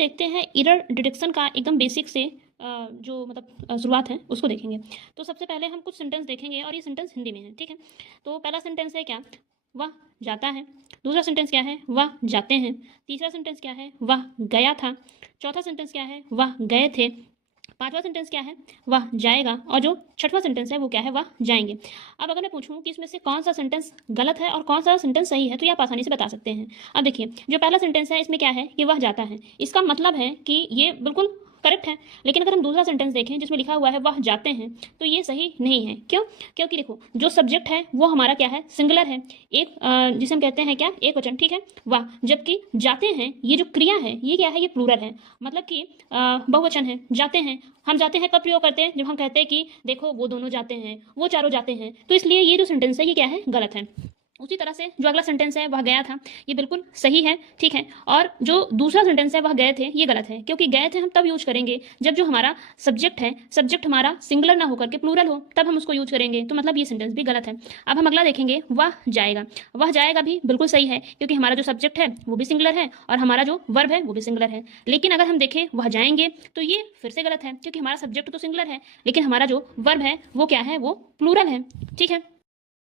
देखते हैं error detection का एकदम बेसिक से जो मतलब शुरुआत है उसको देखेंगे। तो सबसे पहले हम कुछ सेंटेंस देखेंगे और ये सेंटेंस हिंदी में है, ठीक है। तो पहला सेंटेंस है क्या, वह जाता है। दूसरा सेंटेंस क्या है, वह जाते हैं। तीसरा सेंटेंस क्या है, वह गया था। चौथा सेंटेंस क्या है, वह गए थे। पांचवा सेंटेंस क्या है, वह जाएगा। और जो छठवां सेंटेंस है वो क्या है, वह जाएंगे। अब अगर मैं पूछूं कि इसमें से कौन सा सेंटेंस गलत है और कौन सा सेंटेंस सही है, तो ये आप आसानी से बता सकते हैं। अब देखिए, जो पहला सेंटेंस है इसमें क्या है कि वह जाता है, इसका मतलब है कि ये बिल्कुल करेक्ट है। लेकिन अगर हम दूसरा सेंटेंस देखें जिसमें लिखा हुआ है वह जाते हैं, तो ये सही नहीं है। क्यों? क्योंकि देखो, जो सब्जेक्ट है वो हमारा क्या है, सिंगुलर है, एक जिसे हम कहते हैं क्या, एक वचन, ठीक है, वह। जबकि जाते हैं, ये जो क्रिया है ये क्या है, ये प्लूरल है, मतलब कि बहुवचन है। जाते हैं, हम जाते हैं कब प्रयोग करते हैं, जब हम कहते हैं कि देखो वो दोनों जाते हैं, वो चारों जाते हैं। तो इसलिए ये जो सेंटेंस है ये क्या है, गलत है। उसी तरह से जो अगला सेंटेंस है वह गया था, ये बिल्कुल सही है, ठीक है। और जो दूसरा सेंटेंस है वह गए थे, ये गलत है। क्योंकि गए थे हम तब यूज करेंगे जब जो हमारा सब्जेक्ट है, सब्जेक्ट हमारा सिंगुलर ना होकर के प्लूरल हो, तब हम उसको यूज करेंगे। तो मतलब ये सेंटेंस भी गलत है। अब हम अगला देखेंगे, वह जाएगा। वह जाएगा भी बिल्कुल सही है, क्योंकि हमारा जो सब्जेक्ट है वो भी सिंगुलर है और हमारा जो वर्ब है वो भी सिंगुलर है। लेकिन अगर हम देखें वह जाएंगे, तो ये फिर से गलत है, क्योंकि हमारा सब्जेक्ट तो सिंगुलर है लेकिन हमारा जो वर्ब है वो क्या है, वो प्लूरल है, ठीक है।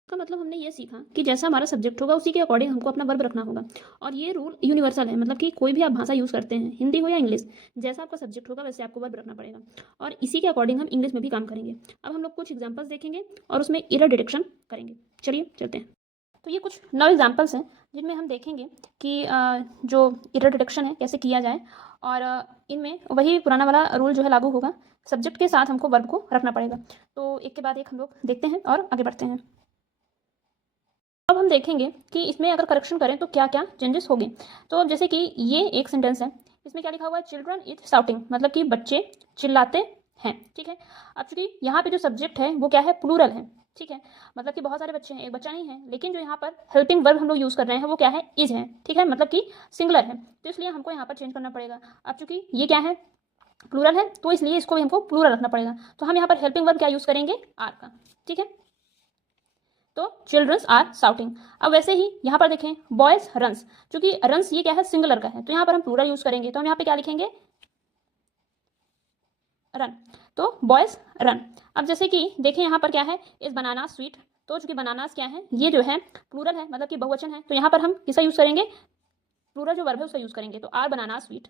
का मतलब हमने ये सीखा कि जैसा हमारा सब्जेक्ट होगा उसी के अकॉर्डिंग हमको अपना वर्ब रखना होगा। और ये रूल यूनिवर्सल है, मतलब कि कोई भी आप भाषा यूज़ करते हैं, हिंदी हो या इंग्लिश, जैसा आपका सब्जेक्ट होगा वैसे आपको वर्ब रखना पड़ेगा। और इसी के अकॉर्डिंग हम इंग्लिश में भी काम करेंगे। अब हम लोग कुछ एग्जाम्पल्स देखेंगे और उसमें एरर डिटेक्शन करेंगे। चलिए चलते हैं। तो ये कुछ 9 एग्जाम्पल्स हैं जिनमें हम देखेंगे कि जो एरर डिटेक्शन है कैसे किया जाए। और इनमें वही पुराना वाला रूल जो है लागू होगा, सब्जेक्ट के साथ हमको वर्ब को रखना पड़ेगा। तो एक के बाद एक हम लोग देखते हैं और आगे बढ़ते हैं। अब हम देखेंगे कि इसमें अगर करेक्शन करें तो क्या क्या चेंजेस होंगे। तो जैसे कि ये एक सेंटेंस है, इसमें क्या लिखा हुआ है, चिल्ड्रन इज शाउटिंग, मतलब कि बच्चे चिल्लाते हैं, ठीक है। अब चूंकि यहाँ पे जो सब्जेक्ट है वो क्या है, प्लूरल है, ठीक है, मतलब कि बहुत सारे बच्चे हैं, एक बच्चा नहीं है। लेकिन जो यहाँ पर हेल्पिंग वर्ब हम लोग यूज कर रहे हैं वो क्या है, इज है, ठीक है, मतलब कि सिंगुलर है। तो इसलिए हमको यहाँ पर चेंज करना पड़ेगा। अब चूंकि ये क्या है, प्लूरल है, तो इसलिए इसको भी हमको प्लूरल रखना पड़ेगा। तो हम यहाँ पर हेल्पिंग वर्ब क्या यूज करेंगे, आर का, ठीक है। तो चिल्ड्रंस आर शाउटिंग। अब वैसे ही यहाँ पर देखें, बॉयज रन्स, क्योंकि रन्स ये क्या है, सिंगुलर का है, तो यहाँ पर हम प्लूरल यूज करेंगे। तो हम यहाँ पे क्या लिखेंगे, रन। तो बॉयज रन। अब जैसे कि देखें यहाँ पर क्या है, इस बनाना स्वीट, तो चूंकि बनानास क्या है, ये जो है प्लूरल है, मतलब कि बहुवचन है, तो यहाँ पर हम किसका यूज करेंगे, प्लूरल जो वर्ब है उसका यूज करेंगे। तो आर बनाना स्वीट।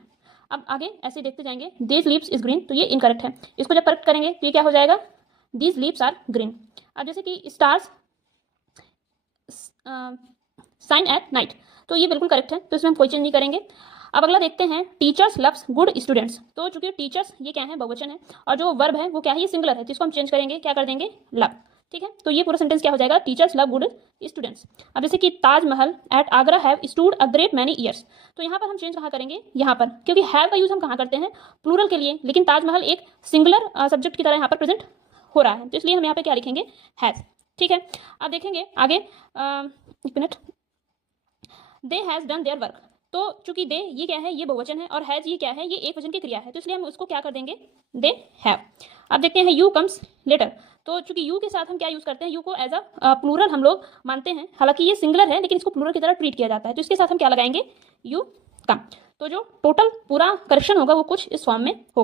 अब आगे ऐसे देखते जाएंगे, दिस लीव्स इज ग्रीन, तो ये इनकरेक्ट है। इसको जब करेक्ट करेंगे तो ये क्या हो जाएगा, दिस लीव्स आर ग्रीन। अब जैसे कि स्टार्स साइन एट नाइट, तो ये बिल्कुल करेक्ट है, तो इसमें हम कोई चेंज नहीं करेंगे। अब अगला देखते हैं, टीचर्स लव्स गुड स्टूडेंट्स, तो चूंकि टीचर्स ये क्या है, बहुवचन है, और जो वर्ब है वो क्या है, ये सिंगुलर है, तो इसको हम चेंज करेंगे, क्या कर देंगे, लव, ठीक है। तो ये पूरा सेंटेंस क्या हो जाएगा, टीचर्स लव गुड स्टूडेंट्स। अब जैसे कि Taj Mahal eight Agra have stood a great many years, तो यहाँ पर हम चेंज कहाँ करेंगे, यहाँ पर, क्योंकि हैव का यूज हम कहाँ करते हैं, प्लूरल के लिए, लेकिन ताजमहल एक सिंगुलर सब्जेक्ट की तरह यहाँ पर प्रेजेंट हो रहा है, तो इसलिए हम यहाँ पे क्या लिखेंगे, हैज, ठीक है। अब देखेंगे आगे, एक minute, they has done their work, तो चूंकि दे ये क्या है, ये बहुवचन है, और हैज ये क्या है, ये एक वचन की क्रिया है, तो इसलिए हम उसको क्या कर देंगे, दे हैव। अब देखते हैं, यू कम्स लेटर, तो चूंकि यू के साथ हम क्या यूज करते हैं, यू को एज अ प्लूरल हम लोग मानते हैं, हालांकि ये सिंगुलर है लेकिन इसको प्लूरल की तरह ट्रीट किया जाता है, तो इसके साथ हम क्या लगाएंगे, यू कम। तो जो टोटल पूरा करेक्शन होगा वो कुछ इस फॉर्म में होगा।